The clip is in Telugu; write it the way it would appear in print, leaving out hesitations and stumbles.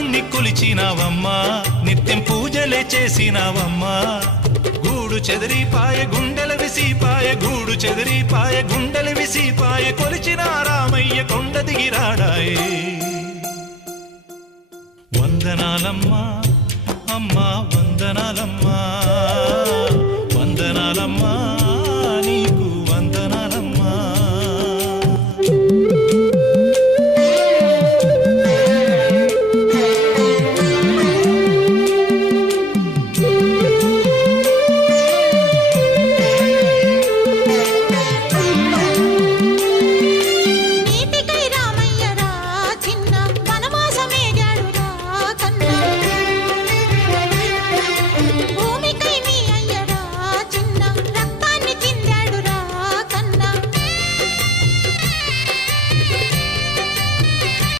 రాముణ్ణి కొలిచినావమ్మా నిత్యం పూజలే చేసినావమ్మా గూడు చెదిరిపాయ గుండెల విసిపాయ గూడు చెదిరిపాయ గుండెల విసిపాయ కొలిచిన రామయ్య కొండ దిగిరాడాయే వందనాలమ్మా అమ్మా వందనాలమ్మా